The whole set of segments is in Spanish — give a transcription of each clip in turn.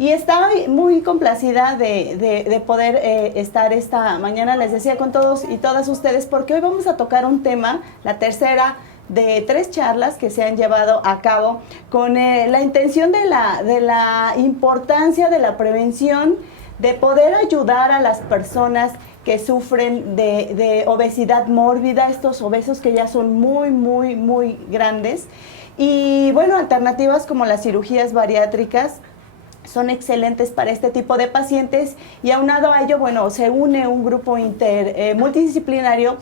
Y estaba muy complacida de poder estar esta mañana, les decía, con todos y todas ustedes, porque hoy vamos a tocar un tema, la tercera de 3 charlas que se han llevado a cabo con la intención de la importancia de la prevención, de poder ayudar a las personas que sufren de obesidad mórbida, estos obesos que ya son muy grandes. Y bueno, alternativas como las cirugías bariátricas son excelentes para este tipo de pacientes, y aunado a ello, bueno, se une un grupo multidisciplinario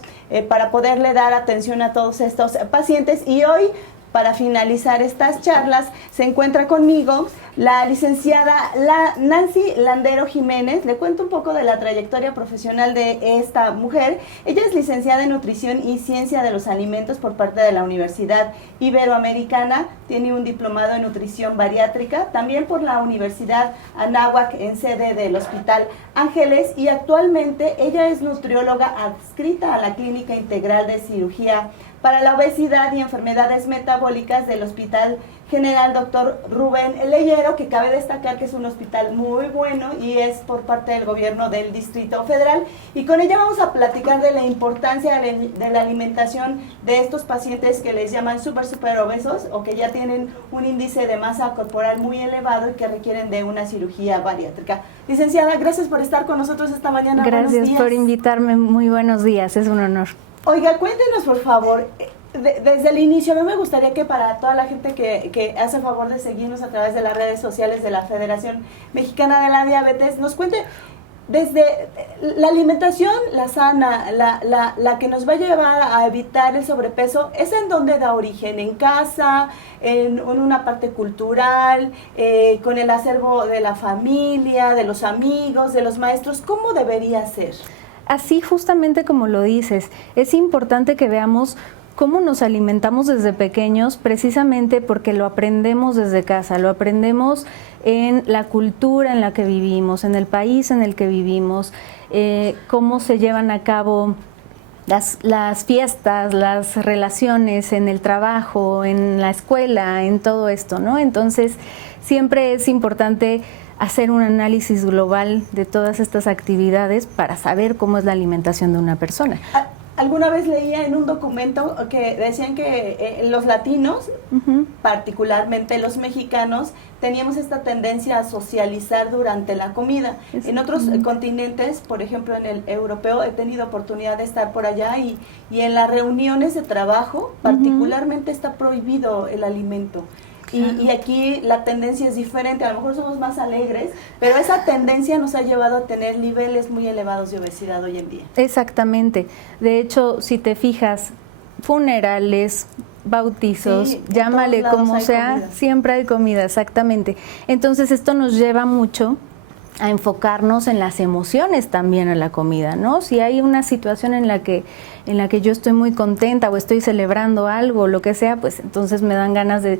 para poderle dar atención a todos estos pacientes. Y hoy, para finalizar estas charlas, se encuentra conmigo la licenciada Nancy Landero Jiménez. Le cuento un poco de la trayectoria profesional de esta mujer. Ella es licenciada en Nutrición y Ciencia de los Alimentos por parte de la Universidad Iberoamericana. Tiene un diplomado en Nutrición Bariátrica, también por la Universidad Anáhuac, en sede del Hospital Ángeles, y actualmente ella es nutrióloga adscrita a la Clínica Integral de Cirugía para la Obesidad y Enfermedades Metabólicas del Hospital General Dr. Rubén Leyero, que cabe destacar que es un hospital muy bueno y es por parte del gobierno del Distrito Federal. Y con ella vamos a platicar de la importancia de la alimentación de estos pacientes que les llaman super obesos, o que ya tienen un índice de masa corporal muy elevado y que requieren de una cirugía bariátrica. Licenciada, gracias por estar con nosotros esta mañana. Gracias por invitarme, muy buenos días, es un honor. Oiga, cuéntenos por favor, desde el inicio, a mí me gustaría que para toda la gente que hace favor de seguirnos a través de las redes sociales de la Federación Mexicana de la Diabetes, nos cuente desde la alimentación, la sana, la que nos va a llevar a evitar el sobrepeso. ¿Es en dónde da origen? ¿En casa? ¿En una parte cultural? ¿Con el acervo de la familia, de los amigos, de los maestros? ¿Cómo debería ser? Así, justamente como lo dices, es importante que veamos cómo nos alimentamos desde pequeños, precisamente porque lo aprendemos desde casa, lo aprendemos en la cultura en la que vivimos, en el país en el que vivimos, cómo se llevan a cabo las fiestas, las relaciones en el trabajo, en la escuela, en todo esto, ¿no? Entonces, siempre es importante hacer un análisis global de todas estas actividades para saber cómo es la alimentación de una persona. Alguna vez leía en un documento que decían que los latinos, particularmente los mexicanos, teníamos esta tendencia a socializar durante la comida. En otros continentes, por ejemplo en el europeo, he tenido oportunidad de estar por allá y en las reuniones de trabajo particularmente está prohibido el alimento. Y aquí la tendencia es diferente, a lo mejor somos más alegres, pero esa tendencia nos ha llevado a tener niveles muy elevados de obesidad hoy en día. Exactamente. De hecho, si te fijas, funerales, bautizos, sí, llámale como sea, comida. Siempre hay comida, exactamente. Entonces esto nos lleva mucho a enfocarnos en las emociones también a la comida, ¿no? Si hay una situación en la que yo estoy muy contenta o estoy celebrando algo, lo que sea, pues entonces me dan ganas de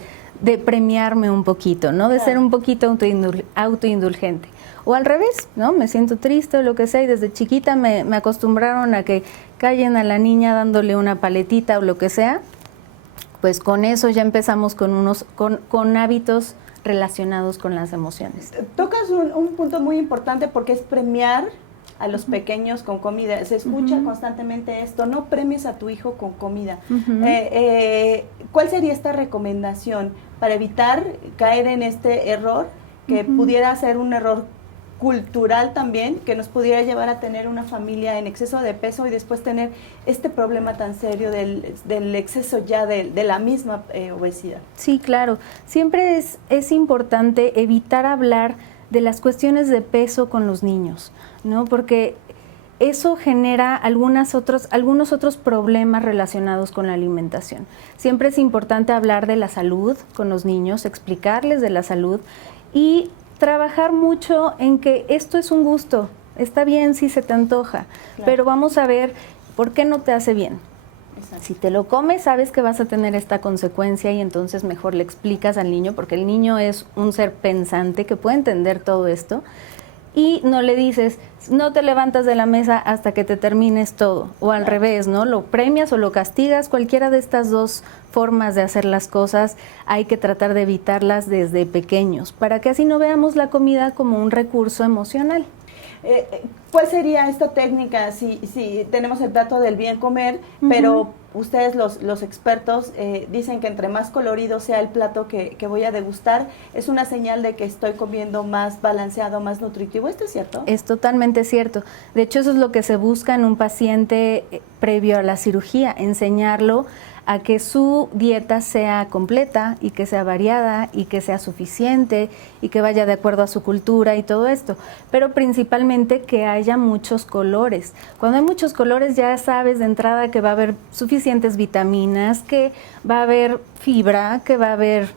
premiarme un poquito, ¿no? De ser un poquito autoindulgente. O al revés, ¿no? Me siento triste o lo que sea, y desde chiquita me acostumbraron a que callen a la niña dándole una paletita o lo que sea. Pues con eso ya empezamos con hábitos relacionados con las emociones. Tocas un punto muy importante, porque es premiar a los pequeños con comida. Se escucha constantemente esto: no premies a tu hijo con comida. ¿Cuál sería esta recomendación para evitar caer en este error, que pudiera ser un error cultural también, que nos pudiera llevar a tener una familia en exceso de peso y después tener este problema tan serio del exceso ya de la misma obesidad? Sí, claro. Siempre es importante evitar hablar de las cuestiones de peso con los niños, ¿no? Porque eso genera algunos otros problemas relacionados con la alimentación. Siempre es importante hablar de la salud con los niños, explicarles de la salud y trabajar mucho en que esto es un gusto, está bien si se te antoja, pero vamos a ver por qué no te hace bien. Exacto. Si te lo comes, sabes que vas a tener esta consecuencia, y entonces mejor le explicas al niño, porque el niño es un ser pensante que puede entender todo esto, y no le dices, no te levantas de la mesa hasta que te termines todo, o al revés, ¿no? Lo premias o lo castigas, cualquiera de estas dos formas de hacer las cosas hay que tratar de evitarlas desde pequeños, para que así no veamos la comida como un recurso emocional. ¿Cuál sería esta técnica si tenemos el plato del bien comer, pero ustedes los expertos dicen que entre más colorido sea el plato que voy a degustar, es una señal de que estoy comiendo más balanceado, más nutritivo? ¿Esto es cierto? Es totalmente cierto. De hecho, eso es lo que se busca en un paciente previo a la cirugía, enseñarlo a que su dieta sea completa y que sea variada y que sea suficiente y que vaya de acuerdo a su cultura y todo esto, pero principalmente que haya muchos colores. Cuando hay muchos colores ya sabes de entrada que va a haber suficientes vitaminas, que va a haber fibra, que va a haber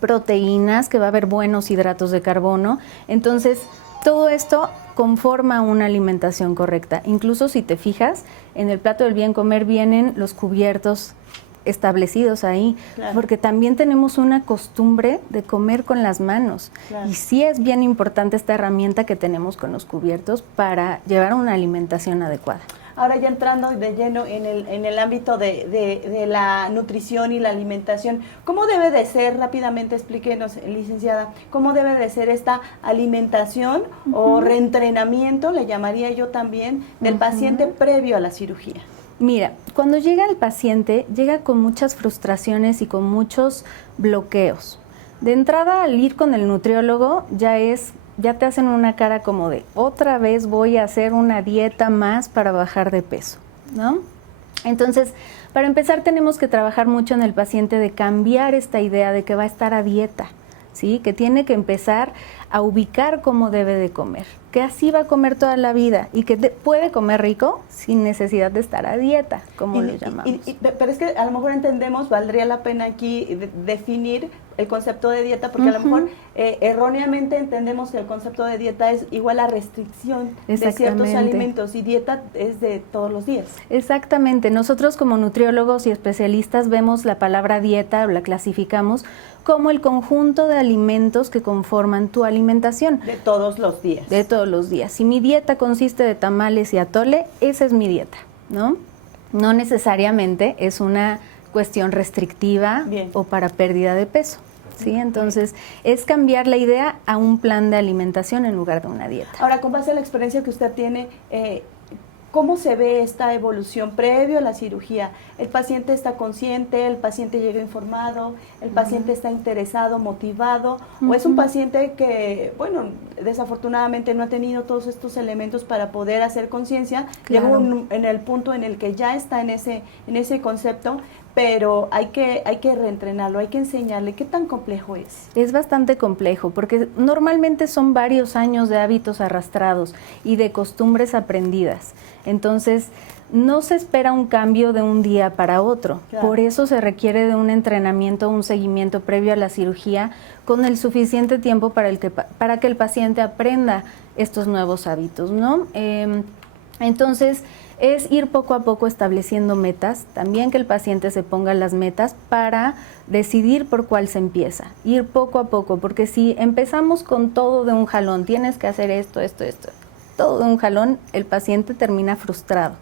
proteínas, que va a haber buenos hidratos de carbono. Entonces, todo esto conforma una alimentación correcta. Incluso si te fijas, en el plato del bien comer vienen los cubiertos establecidos ahí, claro, porque también tenemos una costumbre de comer con las manos, claro, y sí es bien importante esta herramienta que tenemos con los cubiertos para llevar una alimentación adecuada. Ahora ya entrando de lleno en el ámbito de la nutrición y la alimentación, ¿cómo debe de ser, rápidamente explíquenos, licenciada, cómo debe de ser esta alimentación o reentrenamiento, le llamaría yo también, del paciente previo a la cirugía? Mira, cuando llega el paciente, llega con muchas frustraciones y con muchos bloqueos. De entrada, al ir con el nutriólogo, ya te hacen una cara como de, otra vez voy a hacer una dieta más para bajar de peso, ¿no? Entonces, para empezar, tenemos que trabajar mucho en el paciente de cambiar esta idea de que va a estar a dieta, ¿sí? Que tiene que empezar a ubicar cómo debe de comer, que así va a comer toda la vida y que puede comer rico sin necesidad de estar a dieta, como lo llamamos. Pero es que a lo mejor entendemos, valdría la pena aquí definir el concepto de dieta, porque a lo mejor erróneamente entendemos que el concepto de dieta es igual a restricción de ciertos alimentos, y dieta es de todos los días. Exactamente. Nosotros como nutriólogos y especialistas vemos la palabra dieta, o la clasificamos como el conjunto de alimentos que conforman tu alimentación. De todos los días. De todos los días. Si mi dieta consiste de tamales y atole, esa es mi dieta, ¿no? No necesariamente es una cuestión restrictiva o para pérdida de peso, ¿sí? Entonces, es cambiar la idea a un plan de alimentación en lugar de una dieta. Ahora, con base a la experiencia que usted tiene, ¿cómo se ve esta evolución previo a la cirugía? ¿El paciente está consciente? ¿El paciente llega informado? ¿El paciente está interesado, motivado? ¿O es un paciente que, bueno, desafortunadamente no ha tenido todos estos elementos para poder hacer conciencia? Claro. Llegó en el punto en el que ya está en ese concepto, pero hay que reentrenarlo, hay que enseñarle. ¿Qué tan complejo es? Es bastante complejo, porque normalmente son varios años de hábitos arrastrados y de costumbres aprendidas. Entonces, no se espera un cambio de un día para otro. Claro. Por eso se requiere de un entrenamiento, un seguimiento previo a la cirugía con el suficiente tiempo para que el paciente aprenda estos nuevos hábitos, ¿no? Entonces, es ir poco a poco estableciendo metas, también que el paciente se ponga las metas para decidir por cuál se empieza, ir poco a poco, porque si empezamos con todo de un jalón, tienes que hacer esto, todo de un jalón, el paciente termina frustrado,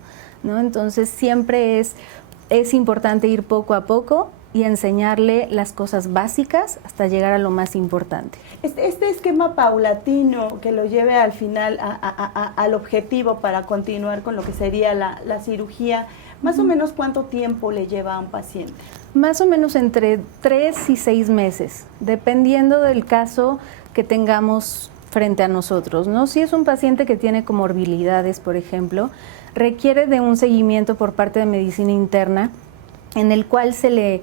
¿no? Entonces siempre es importante ir poco a poco y enseñarle las cosas básicas hasta llegar a lo más importante. Este esquema paulatino que lo lleve al final al objetivo para continuar con lo que sería la cirugía, ¿más o menos cuánto tiempo le lleva a un paciente? Más o menos entre 3 y 6 meses, dependiendo del caso que tengamos frente a nosotros, ¿no? Si es un paciente que tiene comorbilidades, por ejemplo, requiere de un seguimiento por parte de medicina interna, en el cual se le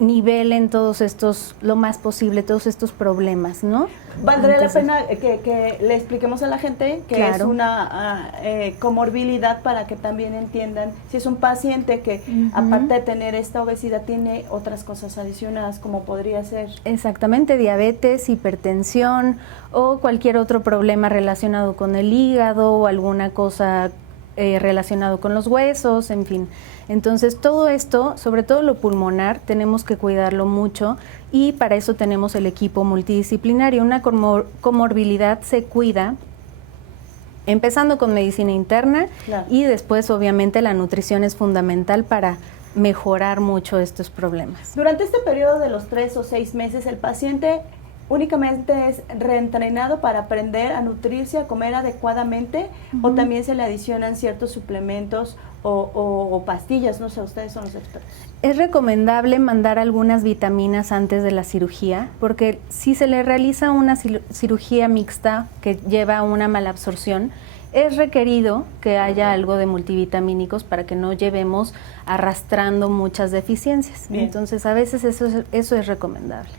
nivelen todos estos, lo más posible, todos estos problemas, ¿no? Valdría la pena que le expliquemos a la gente que claro, es una comorbilidad, para que también entiendan si es un paciente que aparte de tener esta obesidad tiene otras cosas adicionadas, como podría ser. Exactamente, diabetes, hipertensión o cualquier otro problema relacionado con el hígado o alguna cosa relacionado con los huesos, en fin. Entonces, todo esto, sobre todo lo pulmonar, tenemos que cuidarlo mucho y para eso tenemos el equipo multidisciplinario. Una comorbilidad se cuida empezando con medicina interna, claro, y después, obviamente, la nutrición es fundamental para mejorar mucho estos problemas. Durante este periodo de los 3 o 6 meses, el paciente únicamente es reentrenado para aprender a nutrirse, a comer adecuadamente, o también se le adicionan ciertos suplementos o pastillas, no sé, ustedes son los expertos. Es recomendable mandar algunas vitaminas antes de la cirugía, porque si se le realiza una cirugía mixta que lleva a una malabsorción, es requerido que haya algo de multivitamínicos para que no llevemos arrastrando muchas deficiencias. Bien. Entonces, a veces eso es recomendable.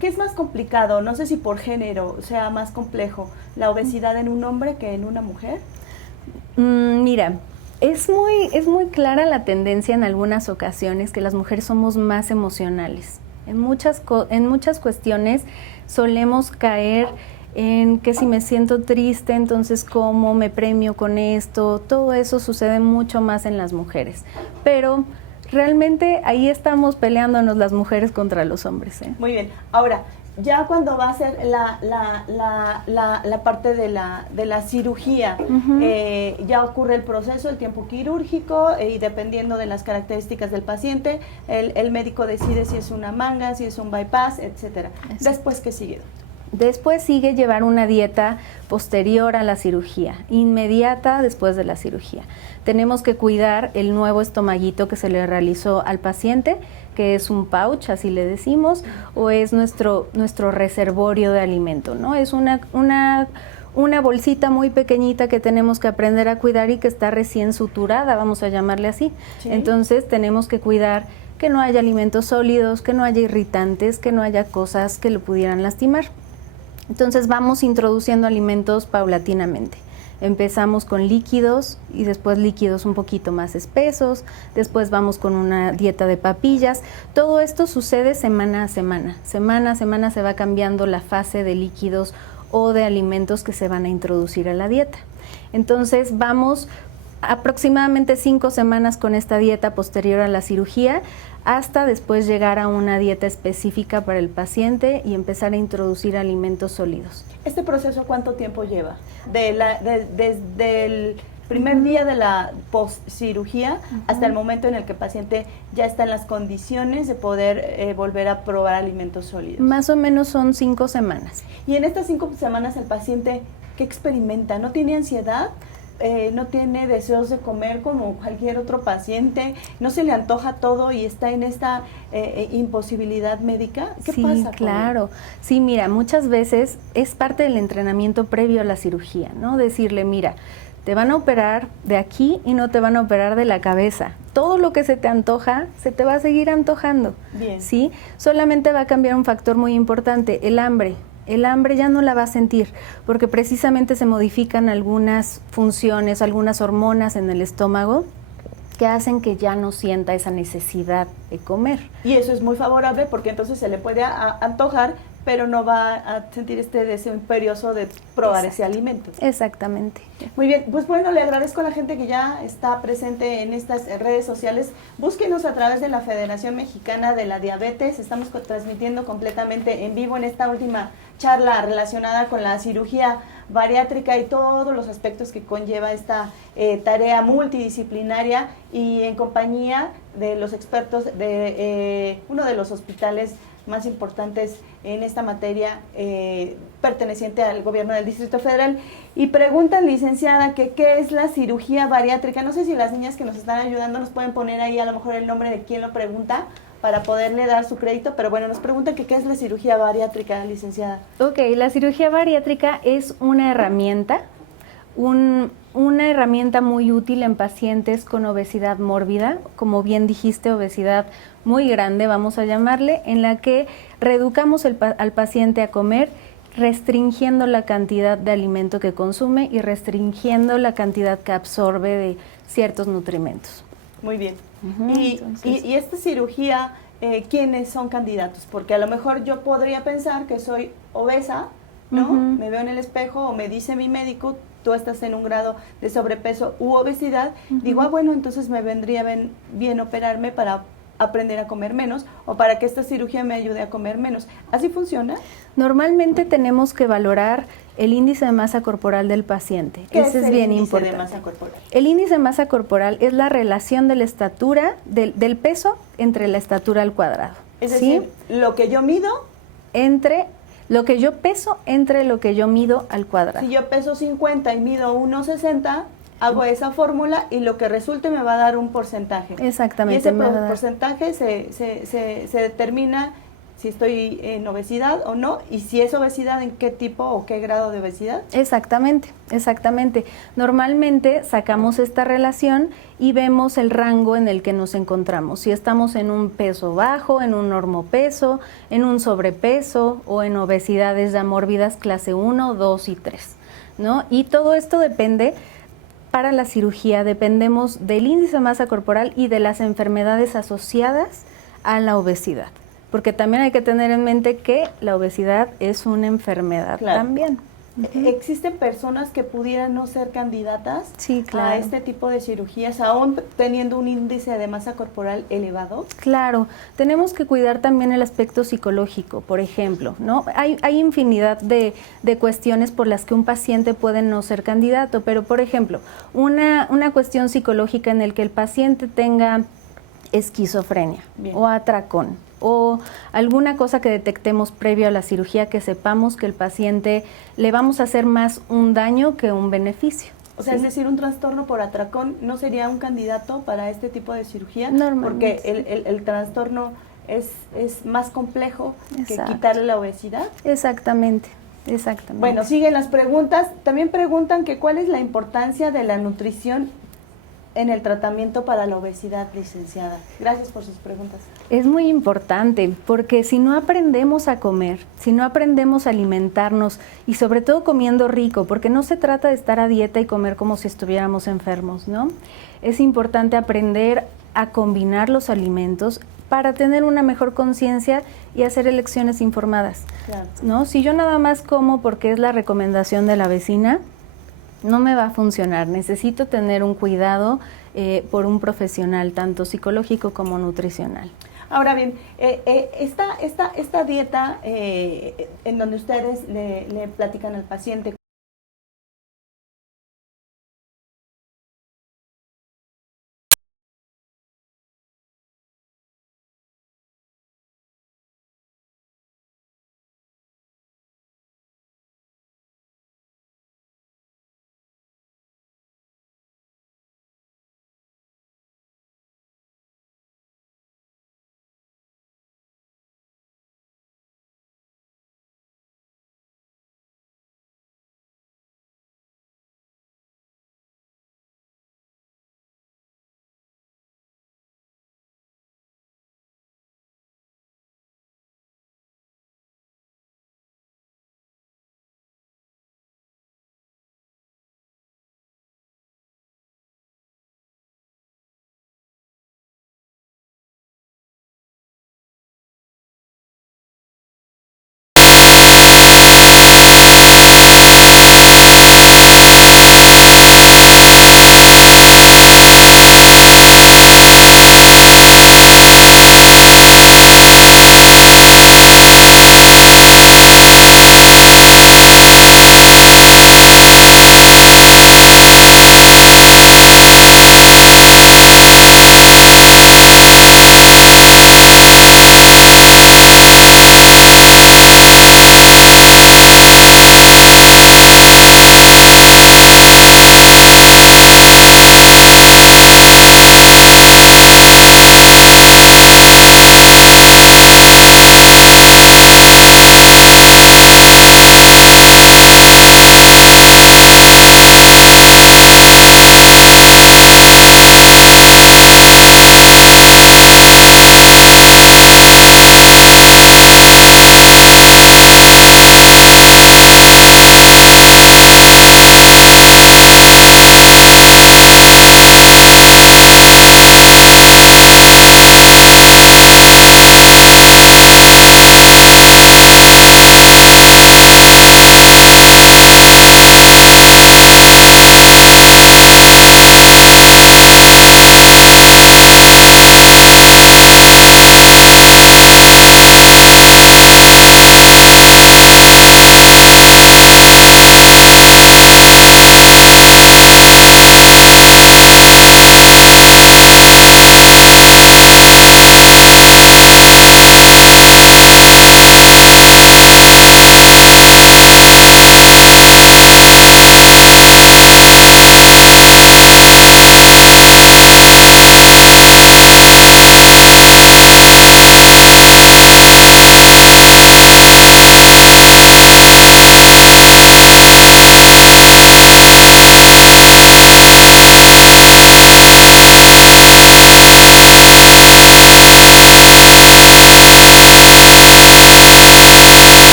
¿Qué es más complicado? No sé si por género sea más complejo, ¿la obesidad en un hombre que en una mujer? Mira, es muy clara la tendencia en algunas ocasiones que las mujeres somos más emocionales. En muchas cuestiones solemos caer en que si me siento triste, entonces ¿cómo me premio con esto? Todo eso sucede mucho más en las mujeres. Pero realmente ahí estamos peleándonos las mujeres contra los hombres, ¿eh? Muy bien. Ahora, ya cuando va a ser la parte de la cirugía, ya ocurre el proceso, el tiempo quirúrgico, y dependiendo de las características del paciente, el médico decide si es una manga, si es un bypass, etcétera. Después, ¿qué sigue? Después sigue llevar una dieta posterior a la cirugía, inmediata después de la cirugía. Tenemos que cuidar el nuevo estomaguito que se le realizó al paciente, que es un pouch, así le decimos, o es nuestro reservorio de alimento, ¿no? Es una bolsita muy pequeñita que tenemos que aprender a cuidar y que está recién suturada, vamos a llamarle así. Sí. Entonces tenemos que cuidar que no haya alimentos sólidos, que no haya irritantes, que no haya cosas que lo pudieran lastimar. Entonces vamos introduciendo alimentos paulatinamente. Empezamos con líquidos y después líquidos un poquito más espesos, después vamos con una dieta de papillas. Todo esto sucede semana a semana. Semana a semana se va cambiando la fase de líquidos o de alimentos que se van a introducir a la dieta. Entonces vamos aproximadamente 5 semanas con esta dieta posterior a la cirugía, hasta después llegar a una dieta específica para el paciente y empezar a introducir alimentos sólidos. ¿Este proceso cuánto tiempo lleva? Desde el primer día de la postcirugía hasta el momento en el que el paciente ya está en las condiciones de poder volver a probar alimentos sólidos. Más o menos son 5 semanas. Y en estas 5 semanas el paciente, ¿qué experimenta? ¿No tiene ansiedad? ¿No tiene deseos de comer como cualquier otro paciente? ¿No se le antoja todo y está en esta imposibilidad médica? ¿Qué pasa? Sí, claro. Sí, mira, muchas veces es parte del entrenamiento previo a la cirugía, ¿no? Decirle, mira, te van a operar de aquí y no te van a operar de la cabeza. Todo lo que se te antoja, se te va a seguir antojando. Bien. ¿Sí? Solamente va a cambiar un factor muy importante, el hambre. El hambre ya no la va a sentir, porque precisamente se modifican algunas funciones, algunas hormonas en el estómago que hacen que ya no sienta esa necesidad de comer. Y eso es muy favorable porque entonces se le puede antojar, pero no va a sentir este deseo imperioso de probar ese alimento. Exactamente. Muy bien, pues bueno, le agradezco a la gente que ya está presente en estas redes sociales. Búsquenos a través de la Federación Mexicana de la Diabetes. Estamos transmitiendo completamente en vivo en esta última charla relacionada con la cirugía bariátrica y todos los aspectos que conlleva esta tarea multidisciplinaria, y en compañía de los expertos de uno de los hospitales más importantes en esta materia, perteneciente al gobierno del Distrito Federal. Y preguntan, licenciada, que qué es la cirugía bariátrica. No sé si las niñas que nos están ayudando nos pueden poner ahí a lo mejor el nombre de quien lo pregunta para poderle dar su crédito, pero bueno, nos preguntan que qué es la cirugía bariátrica, licenciada. Ok, la cirugía bariátrica es una herramienta, una herramienta muy útil en pacientes con obesidad mórbida, como bien dijiste, obesidad muy grande, vamos a llamarle, en la que reeducamos al paciente a comer, restringiendo la cantidad de alimento que consume y restringiendo la cantidad que absorbe de ciertos nutrimentos. Muy bien. Y esta cirugía, ¿quiénes son candidatos? Porque a lo mejor yo podría pensar que soy obesa, ¿no? Me veo en el espejo o me dice mi médico, tú estás en un grado de sobrepeso u obesidad, digo, bueno, entonces me vendría bien operarme para aprender a comer menos o para que esta cirugía me ayude a comer menos. ¿Así funciona? Normalmente tenemos que valorar el índice de masa corporal del paciente. Ese es bien importante. ¿Qué es el índice de masa corporal? El índice de masa corporal es la relación de la estatura, del peso entre la estatura al cuadrado. Es decir, lo que yo mido entre lo que yo peso entre lo que yo mido al cuadrado. Si yo peso 50 y mido 1,60, hago esa fórmula y lo que resulte me va a dar un porcentaje. Exactamente. Y ese porcentaje se determina si estoy en obesidad o no, y si es obesidad, en qué tipo o qué grado de obesidad. Exactamente, exactamente. Normalmente sacamos esta relación y vemos el rango en el que nos encontramos. Si estamos en un peso bajo, en un normopeso, en un sobrepeso o en obesidades ya mórbidas clase 1, 2 y 3, ¿no? Y todo esto depende. Para la cirugía dependemos del índice de masa corporal y de las enfermedades asociadas a la obesidad. Porque también hay que tener en mente que la obesidad es una enfermedad también. ¿Existen personas que pudieran no ser candidatas a este tipo de cirugías, aún teniendo un índice de masa corporal elevado? Claro, tenemos que cuidar también el aspecto psicológico, por ejemplo, ¿no? Hay infinidad de cuestiones por las que un paciente puede no ser candidato, pero por ejemplo, una cuestión psicológica en el que el paciente tenga esquizofrenia o atracón, o alguna cosa que detectemos previo a la cirugía que sepamos que el paciente le vamos a hacer más un daño que un beneficio. O sea, es decir, un trastorno por atracón no sería un candidato para este tipo de cirugía, porque el trastorno es más complejo que quitarle la obesidad. Exactamente. Exactamente. Bueno, siguen las preguntas. También preguntan que cuál es la importancia de la nutrición en el tratamiento para la obesidad, licenciada. Gracias por sus preguntas. Es muy importante porque si no aprendemos a comer, si no aprendemos a alimentarnos y sobre todo comiendo rico, porque no se trata de estar a dieta y comer como si estuviéramos enfermos, ¿no? Es importante aprender a combinar los alimentos para tener una mejor conciencia y hacer elecciones informadas, ¿no? Si yo nada más como porque es la recomendación de la vecina, no me va a funcionar. Necesito tener un cuidado por un profesional, tanto psicológico como nutricional. Ahora bien, esta dieta en donde ustedes le platican al paciente